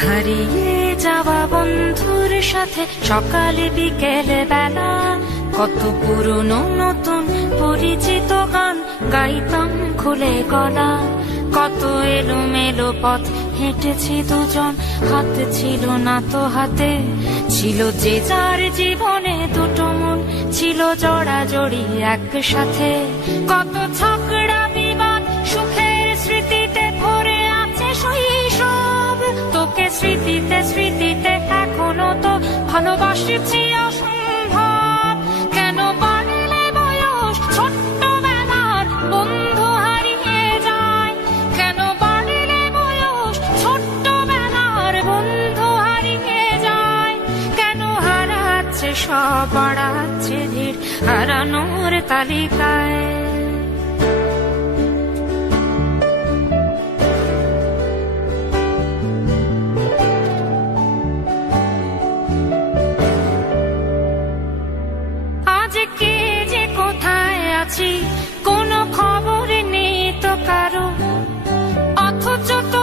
হারিয়ে যাওয়া বন্ধুর সাথে সকালে বিকেলে বেলা কত পুরনো নতুন পরিচিত গান গাইতাম খুলে গলা। কত এলোমেলো পথ হেঁটেছি দুজন, হাত ছিল না তো হাতে। ছিল যে যার জীবনে দুটো মন, ছিল জড়াজড়ি একসাথে। কত ঝগড়া বিবাদ সুখের স্মৃতিতে ভরে আছে শৈশব। তোকে স্মৃতিতে স্মৃতিতে এখনো তো ভালোবাসছি অসম্ভব। কেন বাড়লে বয়স ছোট্টবেলার বন্ধু হারিয়ে যায়? কেন বাড়লে বয়স ছোট্টবেলার বন্ধু হারিয়ে যায়? কেন হারাচ্ছে সব, বাড়াচ্ছে ভিড় হারানোর তালিকায়? কে যে কোথায় আছি কোনো খবর নেই তো কারো, অথচ তো